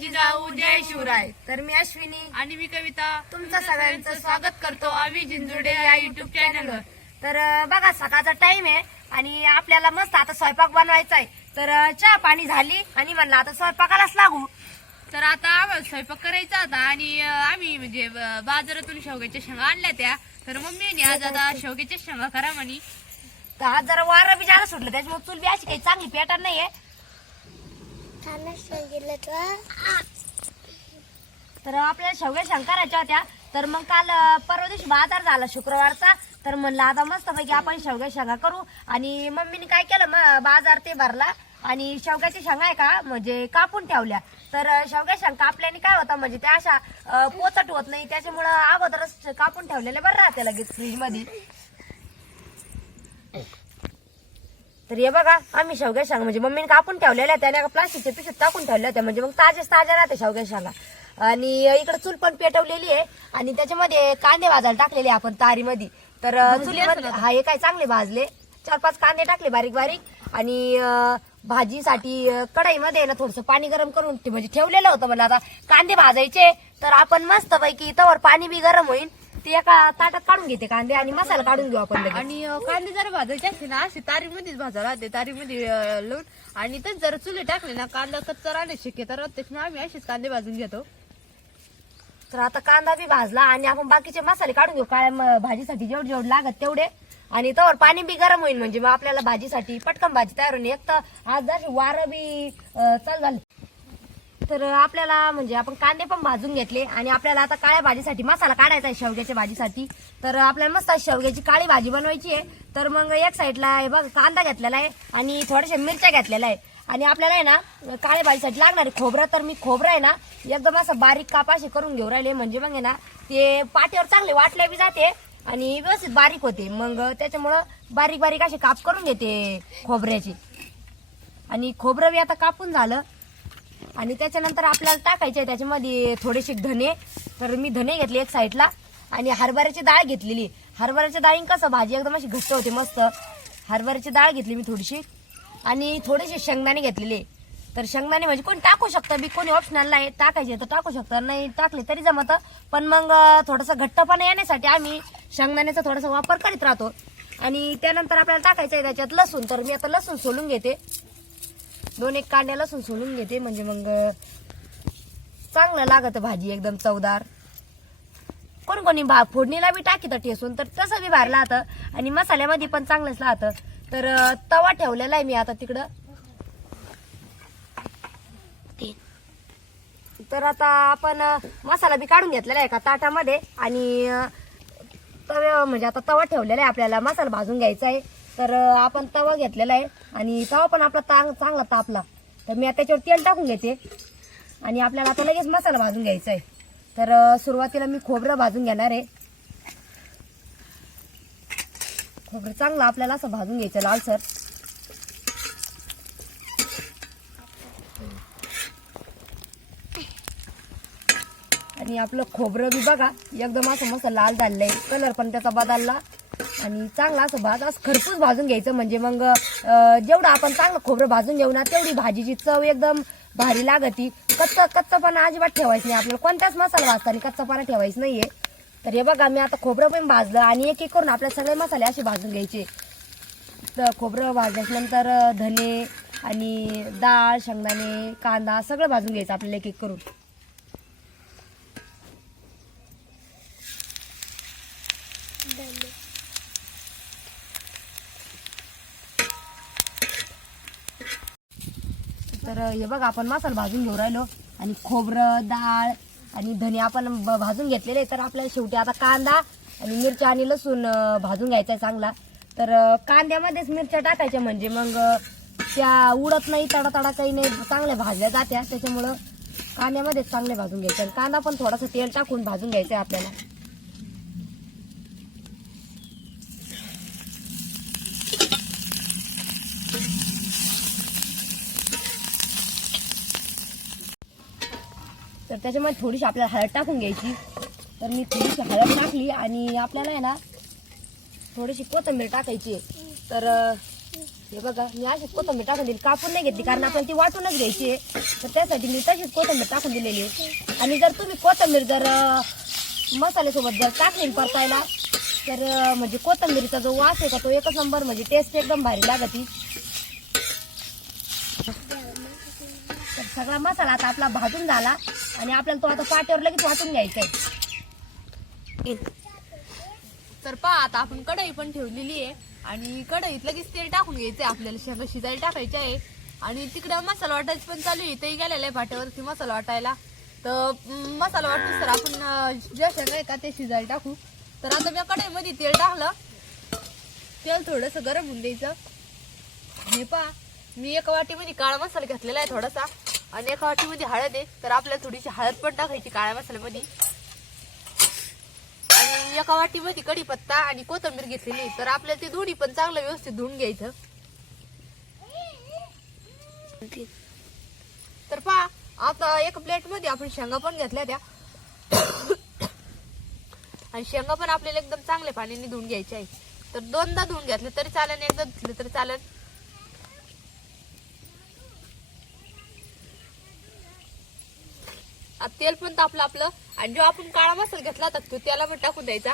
जिजाऊ जय शिवराय. तर मी अश्विनी आणि मी कविता. तुमचं सगळ्यांचं स्वागत करतो आम्ही जिंजुडे या युट्यूब चॅनलवर तर बघा सकाळचा टाइम आहे आणि आपल्याला मस्त आता स्वयंपाक बनवायचा आहे तर चहा पाणी झाली आणि म्हणलं आता स्वयंपाकालाच लागू. तर आता आम्हाला स्वयंपाक करायचा होता आणि आम्ही म्हणजे बाजारातून शेवग्याच्या शेंगा आणल्या त्या. तर मम्मीने आज आता शेवग्याच्या शेंगा करा म्हणे. तर आज जरा वारं बी जायला सुटलं त्याच्यामुळे चूल बी अशी काही चांगली पेटत नाहीये. तर. आपल्याला शेवग्या शंका करायच्या होत्या. तर मग काल परवा दिवशी बाजार झाला शुक्रवारचा. तर म्हणलं आता मस्त पैकी आपण शेवग्या शेंगा करू. आणि मम्मीने काय केलं मग बाजार ते भरला. आणि शेवग्याच्या शेंगा आहे का म्हणजे कापून ठेवल्या. तर शेवग्या शेंगा कापल्याने काय होतं म्हणजे त्या अशा पोचट होत नाही. त्याच्यामुळं अगोदरच कापून ठेवलेल्या बरं राहते लगेच फ्रीजमध्ये तर हे बघा आम्ही शेवग्या शेंगा म्हणजे मम्मीने कापून ठेवलेल्या त्याने एका प्लास्टिकच्या पिशवीत टाकून ठेवल्या होत्या म्हणजे मग ताजेच ताज्या राहते शेवग्या शेंगा. आणि इकडे चूल पण पेटवलेली आहे. आणि त्याच्यामध्ये कांदे भाजायला टाकलेले आपण तारीमध्ये. तर चुलीमध्ये हा हे काय चांगले भाजले. चार पाच कांदे टाकले बारीक बारीक. आणि भाजीसाठी कढईमध्ये ना थोडस पाणी गरम करून ते म्हणजे ठेवलेलं होतं मला आता. कांदे भाजायचे तर आपण मस्त पैकी तवर पाणी बी गरम होईल. ते एका ताटात काढून घेते कांदे आणि मसाला काढून घेऊ आपण लगेच. आणि अं, कांदे जर भाजायचे असते ना असे तारीमध्येच भाजा राहते तारीमध्ये अं, लावून आणि तेच जर चुले टाकले ना कांदा कच्चा राहण्याची शक्यता राहते त्याच्यामुळे आम्ही असेच कांदे भाजून घेतो. तर आता कांदा बी भाजला आणि आपण बाकीचे मसाले काढून घेऊ. काळ्या म- भाजीसाठी जेवढे जेवढे लागत तेवढे. आणि तवर पाणी बी गरम होईल म्हणजे मग आपल्याला भाजीसाठी पटकन भाजी तयार होईल एक तर आज जर वारं बी अं, चालू झालं. तर आपल्याला म्हणजे आपण कांदे पण भाजून घेतले आणि आपल्याला आता काळ्या भाजीसाठी मसाला काढायचा आहे शेवग्याच्या भाजीसाठी. तर आपल्याला मस्त शेवग्याची काळी भाजी बनवायची आहे. तर मग एक साईडला हे बघ कांदा घेतलेला आहे आणि थोड्याशा मिरच्या घेतलेल्या आहे. आणि आपल्याला आहे ना काळ्या भाजीसाठी लागणार आहे खोबरं. तर मी खोबरं आहे ना एकदम असं बारीक कापाशी करून घेऊ राहिले. म्हणजे मग आहे ना ते पाट्यावर चांगले वाटले बी जाते आणि व्यवस्थित बारीक होते. मग त्याच्यामुळं बारीक बारीक असे काप करून घेते खोबऱ्याचे. आणि खोबरं बी आता कापून झालं. आणि त्याच्यानंतर आपल्याला टाकायचे त्याच्यामध्ये थोडेसे धने. तर मी धने घेतले एक साईडला. आणि हरभऱ्याची डाळ घेतलेली. हरभऱ्याच्या डाळीन कसं भाजी एकदम अशी घट्ट होते मस्त. हरभऱ्याची डाळ घेतली मी थोडीशी. आणि थोडेसे शेंगदाणे घेतलेले. तर शेंगदाणे म्हणजे कोणी टाकू शकतं बी कोणी ऑप्शनल नाही. टाकायचे तर टाकू शकतं नाही टाकले तरी जमतं. पण मग थोडंसं घट्टपणा येण्यासाठी आम्ही शेंगदाण्याचा थोडासा वापर करीत राहतो. आणि त्यानंतर आपल्याला टाकायचं आहे त्याच्यात लसूण. तर मी आता लसूण सोलून घेते. दोन एक कांड्या लसूण सोलून घेते म्हणजे मग चांगलं लागत भाजी एकदम चवदार. कोण कोणी भा फोडणीला बी टाकीत ठेसून तर तसं बी भार राहतं आणि मसाल्यामध्ये पण चांगलंच राहतं तर तवा ठेवलेला आहे मी आता तिकडं. तर आता आपण मसाला बी काढून घेतलेला आहे का ताटामध्ये. आणि तव्या म्हणजे आता तवा ठेवलेला आहे आपल्याला. मसाला भाजून घ्यायचा आहे. तर आपण तवा घेतलेला आहे. आणि तवा पण आपला तांग चांगला तापला. तर मी आता त्याच्यावर तेल टाकून घेते. आणि आपल्याला आता लगेच मसाला भाजून घ्यायचा आहे तर सुरुवातीला मी खोबरं भाजून घेणार आहे. खोबरं चांगलं आपल्याला असं भाजून घ्यायचं लालसर. आणि आपलं खोबरं बी बघा एकदम असं मस्त लाल झालेलं आहे कलर पण त्याचा बदलला. आणि चांगला असं भाज असं खरपूस भाजून घ्यायचं. म्हणजे मग जेवढं आपण चांगलं खोबरं भाजून घेऊ ना तेवढी भाजीची चव एकदम भारी लागती. कच्च कच्चपणा अजिबात ठेवायचं नाही आपल्याला. कोणत्याच मसाला भाजताना कच्चापणा ठेवायचं नाहीये. तर हे बघा मी आता खोबरं पण भाजलं आणि एक एक करून आपल्या सगळे मसाले असे भाजून घ्यायचे. तर खोबरं भाजल्यानंतर धने आणि डाळ शेंगदाणे कांदा सगळं भाजून घ्यायचं आपल्याला एक एक करून तर हे बघ आपण मसाला भाजून घेऊ राहिलो. आणि खोबरं डाळ आणि धने आपण ब- भाजून घेतलेले. तर आपल्याला शेवटी आता कांदा आणि मिरच्या आणि लसूण अं, भाजून घ्यायचा आहे चांगला. तर अं, कांद्यामध्येच मिरच्या टाकायच्या म्हणजे मग अं, त्या उडत नाही तडा तडा काही नाही चांगल्या भाजल्या जात्या. त्याच्यामुळं कांद्यामध्येच चांगले भाजून घ्यायचे. आणि कांदा पण थोडासा तेल टाकून भाजून घ्यायचा आहे आपल्याला. तर त्याच्यामध्ये थोडीशी आपल्याला हळद टाकून घ्यायची. तर मी थोडीशी हळद टाकली आणि आपल्याला आहे ना थोडीशी कोथिंबीर टाकायची आहे. तर हे बघा मी अशी कोथंबीर टाकून दिली. कापून नाही घेतली कारण आपल्याला ती वाटूनच घ्यायची आहे. तर त्यासाठी मी तशीच कोथंबीर टाकून दिलेली आहे. आणि जर तुम्ही कोथंबीर जर मसाल्यासोबत जर टाकली परतायला तर म्हणजे कोथंबीरीचा जो वास आहे का तो एकच नंबर म्हणजे टेस्ट एकदम भारी लागती. तर सगळा मसाला आता आपला भाजून झाला आणि आपल्याला तो आता पाट्यावर लगेच वाटून घ्यायचा आहे तर पहा आता आपण कढई पण ठेवलेली आहे आणि कढईत लगेच तेल टाकून घ्यायचंय आपल्याला. शेंगा शिजायला टाकायचे आहे. आणि तिकडं मसाला वाटायचं पण चालू आहे. तेही गेलेलं आहे पाट्यावरती मसाला वाटायला. तर मसाला वाटतो तर आपण ज्या शेंगा आहे का ते शिजायला टाकू. तर आता मी कढईमध्ये तेल टाकलं. तेल थोडंसं गरम होऊन द्यायचं. हे पहा मी एका वाटीमध्ये काळा मसाला घेतलेला आहे थोडासा आणि एका वाटीमध्ये हळद आहे. तर आपल्याला थोडीशी हळद पण टाकायची काळ्या मसाल्यामध्ये. आणि एका वाटीमध्ये कढीपत्ता आणि कोथिंबीर घेतलेली तर आपल्याला ते दोन्ही पण चांगलं व्यवस्थित धुवून घ्यायचं. तर पहा आता एक प्लेटमध्ये आपण शेंगा पण घेतल्या त्या. आणि शेंगा पण आपल्याला एकदम चांगल्या पाण्याने धुवून घ्यायचे आहे तर दोनदा धुवून घेतले तरी चालेल एकदा धुतले तरी चालेल. आता तेल पण तापलं आपलं. आणि जो आपण काळा मसाला घेतला होता तो त्याला पण टाकून द्यायचा.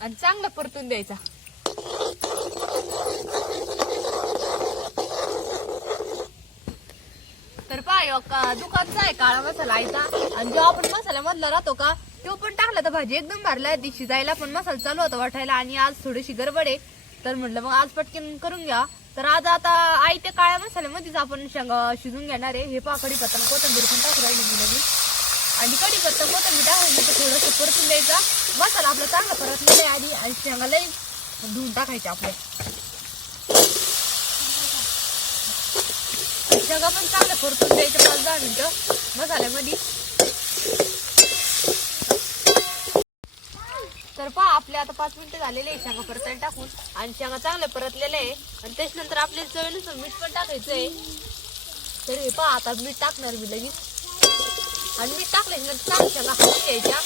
आणि चांगला परतून द्यायचा. तर पाय दुकानचा आहे काळा मसाला आयचा आणि जो आपण मसाला मधला राहतो का तो पण टाकला तर भाजी. एकदम भरला ती शिजायला पण मसाला चालू होता वाटायला. आणि आज थोडीशी गडबड आहे. तर म्हटलं मग आज पटकन करून घ्या. तर आज आता आई ते काळ्या मसाल्यामध्येच आपण शेंगा शिजून घेणार आहे. हे पा कढीपत्ता कोथंबीर कोथिंबीर पण टाकू राहिली मी लगेच. आणि कढीपत्ता कोथिंबीर टाकायची तर थोडंसं परतून द्यायचा. मसाला आपला चांगला परतलेला आहे आधी आणि शेंगा लई धुवून टाकायचे आपले. शेंगा पण चांगलं परतून द्यायचं पाच दहा मिनिटं. मसाल्यामध्ये तर पहा आपले आता पाच मिनिटं झालेले आहे शेंगा परतायला टाकून. आणि शेंगा चांगले परतलेले आहे. आणि त्याच्यानंतर आपल्या चवीनुसार मीठ पण टाकायचं आहे तर हे पहा आता मीठ टाकणार मी लगेच. आणि मीठ टाकल्यानंतर चांगलं शेंगा हाती घ्यायच्या.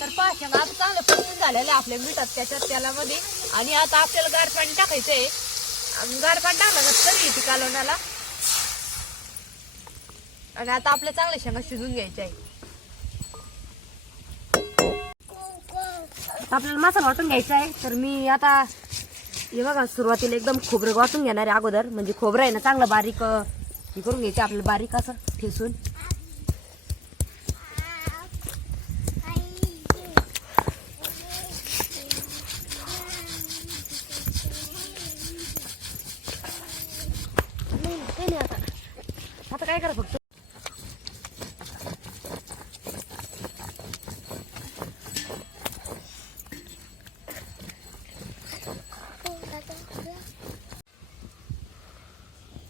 तर पहा शेंगा आता चांगले परतून झालेले आहे आपल्या मिठात त्याच्यात तेलामध्ये. आणि आता आपल्याला गार पाणी टाकायचं आहे गार पाणी टाकलं ना तरी येते कालवणाला आणि आता आपल्या चांगल्या शेंगा शिजून घ्यायच्या आहे आपल्याला मसाला वाटून घ्यायचा आहे. तर मी आता हे बघा सुरुवातीला एकदम खोबरं वाटून घेणार आहे अगोदर. म्हणजे खोबरं आहे ना चांगलं बारीक हे करून घ्यायचं आपल्याला बारीक असं ठेसून आता काय करा फक्त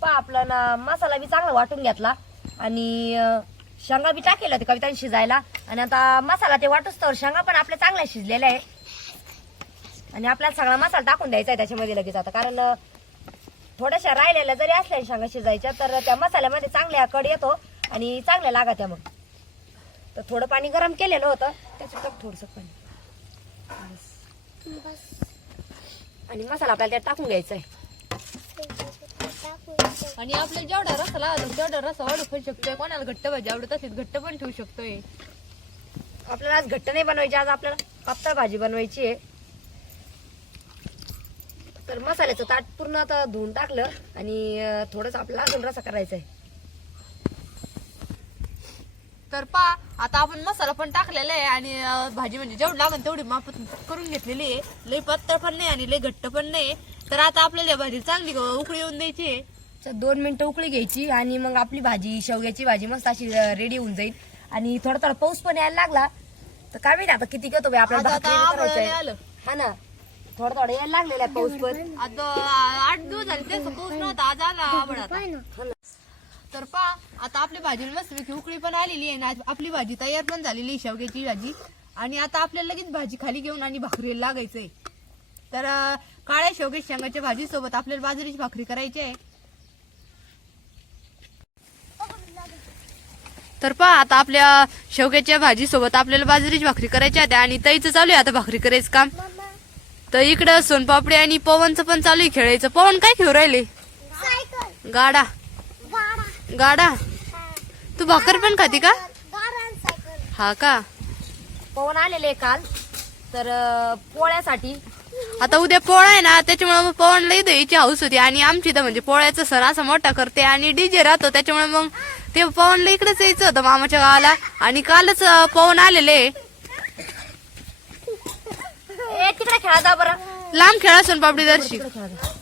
पहा आपला ना मसाला बी चांगला वाटून घेतला. आणि अं, शेंगा बी टाकेल होते कविताने शिजायला. आणि आता मसाला ते वाटूच तर शेंगा पण आपल्या चांगल्या शिजलेल्या आहे. आणि आपल्याला सगळा मसाला टाकून द्यायचा आहे त्याच्यामध्ये लगेच आता. कारण अं, थोड्याशा राहिलेल्या जरी असल्या शेंगा शिजायच्या तर त्या मसाल्यामध्ये चांगल्या कड येतो आणि चांगल्या लागत त्या मग. तर थोडं पाणी गरम केलेलं होतं. त्याच्यात टाक थोडंसं पाणी. आणि मसाला आपल्याला त्यात टाकून घ्यायचा आहे. आणि आपल्याला जेवढा रस लागतो तेवढा रस वाढू पण शकतोय. कोणाला घट्ट भाजी आवडत असेल घट्ट पण ठेवू शकतोय. आपल्याला आज घट्ट नाही बनवायची आज आपल्याला पातळ भाजी बनवायची आहे. तर मसाल्याचं ताट पूर्ण आता धुवून टाकलं आणि थोडस थोडंसं आपल्याला अजून रसा करायचा आहे तर पा आता आपण मसाला पण टाकलेला आहे आणि भाजी म्हणजे जेवढी लागेल तेवढी माप करून घेतलेली आहे. लई पातळ पण नाही आणि लई घट्ट पण नाही. तर आता आपल्याला या भाजी चांगली ग- उकळी येऊन द्यायची आहे. तर दोन मिनिटं उकळी घ्यायची आणि मग आपली भाजी शेवग्याची भाजी मस्त अशी रेडी होऊन जाईल. आणि थोडा थोडा पाऊस पण यायला लागला. तर काय माहिती आता किती घेतो बाई आपल्याला आता भाकरी आता करायचंय. आलं. हा ना. थोडा थोडा यायला लागलेला आहे पाऊस पण. आता आठ दिवस झाले त्याचं पाऊस नव्हता आज आला आवड आता. ना. तर पा आता आपली भाजी मस्तपैकी उकळी पण आलेली आहे आणि आपली भाजी तयार पण झालेली आहे शेवग्याची भाजी. आणि आता आपल्याला लगेच भाजी खाली घेऊन आणि भाकरी लागायचंय. तर काळ्या शेवगे शेंगाच्या भाजी सोबत आपल्याला बाजरीची भाकरी करायची आहे. तर पहा आता आपल्या शेवग्याच्या भाजी सोबत आपल्याला बाजरीची भाकरी करायची आहे आणि ताईचं चालू आहे आता भाकरी करायचं काम. तर इकडं सोनपापडी आणि पवनचं पण चालू आहे खेळायचं. पवन काय खेळू राहिले? गाडा. गाडा. तू भाकर पण खाती का? हा का? पवन आलेले काल. तर पोळ्यासाठी आता उद्या पोळा आहे ना त्याच्यामुळे मग पवनला इथं यायची हाऊस होती आणि आमची इथं म्हणजे पोळ्याचा सण असा मोठा करते आणि डीजे राहतो त्याच्यामुळे मग ते पवनला इकडेच यायचं होतं मामाच्या गावाला आणि कालच पवन आलेले. तिकडे खेळा जा बरं. लांब खेळा सोनपापडी दर्शी तिकडे खेळा जा.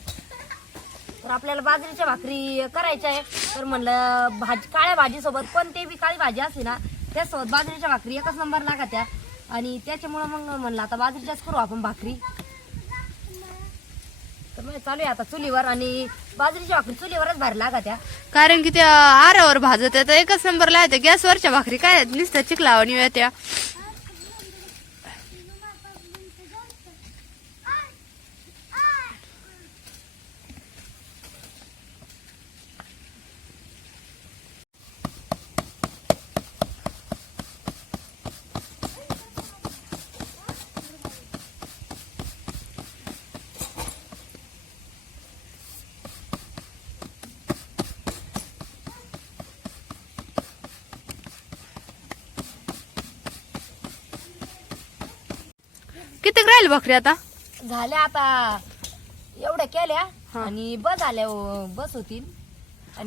तर आपल्याला बाजरीच्या भाकरी करायच्या आहे तर म्हणलं भाजी काळ्या भाजीसोबत कोणती बी काळी भाजी असली ना त्यासोबत बाजरीच्या भाकरी एकच नंबर लागत त्या. आणि त्याच्यामुळं मग म्हणलं आता बाजरीच्याच करू आपण भाकरी. तर मग चालू आहे आता चुलीवर आणि बाजरीच्या भाकरी चुलीवरच भारी लागत त्या कारण की त्या आरावर भाजत तर एकच नंबरला येते गॅसवरच्या भाकरी काय नुसतं चिखलावणी येत्या किती राहील भाकरी आता? झाल्या आता. एवढ्या केल्या आणि बस झाल्या हो, बस होतील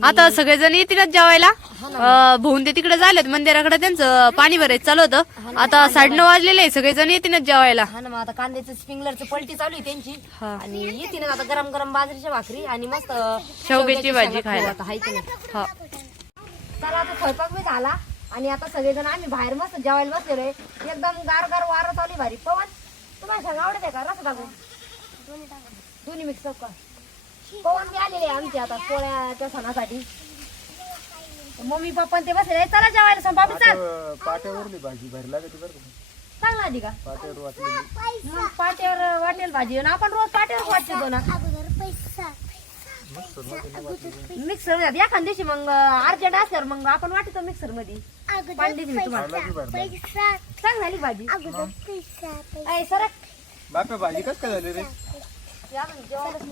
आता सगळेजण येतीलच जेवायला? अं, भाऊन ते तिकडे झालेत मंदिराकडे त्यांचं पाणी भरायचं चालू होतं. आता साडेनऊ वाजलेले आहे सगळेजण येतीलच जेवायला. हा ना मग आता कांद्याचं स्प्रिंगलरचं पलटी चालू आहे त्यांची. हा. आणि येते ना आता गरम गरम बाजरीच्या भाकरी आणि मस्त शेवग्याची भाजी शेंगा खायला. आता हाय की नाही. हा. चला आता स्वयंपाक बी झाला आणि आता सगळेजण आम्ही बाहेर मस्त जेवायला बसलेलो आहे. एकदम गार गार वारं चालू आहे भारी. पवन तुम्हाला सांगा आवडत आहे का? रस टाकू दोन्ही मिक्स का? पवन आलेले आहे आमचे आता पोळ्याच्या सणासाठी. मम्मी पप्पा ते बसले चला जेवायला सांग बाबी चाल. पाट्यावरली भाजी भारी लागते बरं का? चांगला आधी का? पाट्यावर वाटलेली मग पाट्यावर वाटेल भाजी. आणि आपण रोज पाट्यावर वाटतो ना. अगोदर पैसा मिक्सरमध्ये एखाद दिवशी मग अर्जंट असल्यावर मग आपण वाटतो मिक्सरमध्ये अगोदर पाणी मी तुम्हाला. पैसा चांग झाली भाजी सरक. बाप्या भाजी कस काय झाली रे.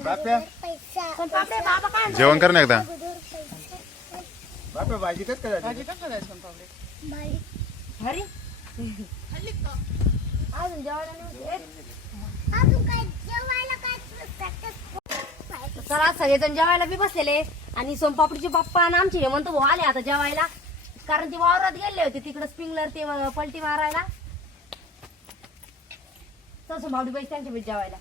बाप्या. पण बाबा काय? जेवण कर ना एकदा. बाप्या भाजी कस काय झाली? भारी? अजून जेवायला नाही चला सगळेजण जेवायला बी बसलेले. आणि सोनपापडीचे पप्पा आणि आमचे हेमंत भाऊ आले आता जेवायला. कारण ती वावरात गेले होते तिकडे स्प्रिंगलर ते अं, पलटी मारायला तसं सोनपापडी बाई त्यांच्या बीच जेवायला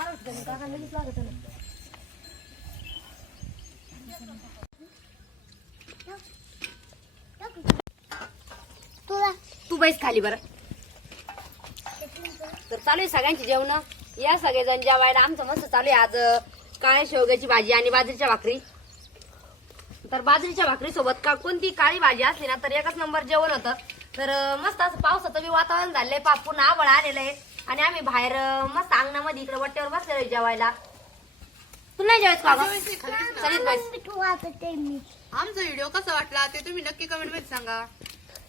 अगोदर काका लगेच लागत ना. तुला तू बैस खाली बरं तर चालू आहे सगळ्यांची जेवण या सगळेजण जेवायला आमचं मस्त चालू आहे आज काळ्या शेवग्याची भाजी आणि बाजरीच्या भाकरी तर बाजरीच्या भाकरी सोबत का कोणती काळी भाजी असली ना तर एकच नंबर जेवण होतं तर मस्त असं पावसाचं बी वातावरण झालंय पापून आवळ आलेलं आहे आणि आम्ही बाहेर मस्त अंगणामध्ये इकडे वट्ट्यावर बसलेलो जेवायला तू नाही जेवायच आमचा व्हिडिओ कसा वाटला ते तुम्ही नक्की कमेंटमध्ये सांगा